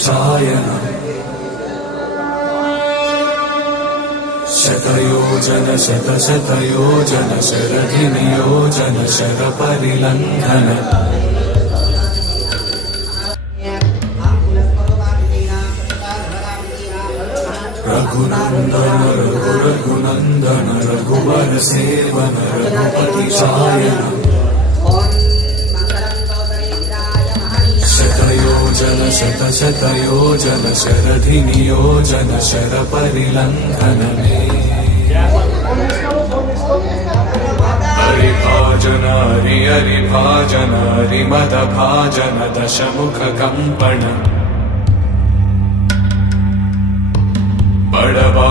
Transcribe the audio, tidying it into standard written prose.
रघुपतिशायनम् शतयोजन शतशतयोजन शरधिनियोजन शरपरिलङ्घन रघुनन्दन रघुनन्दन रघुवर seven रघुपतिशायनम् शतयोजन शतशतयोजन शरधिनियोजन शरपरिलङ्घन हरिभाजन हरिभाजन हरिमदभाजन दशमुख कंपन बड़बा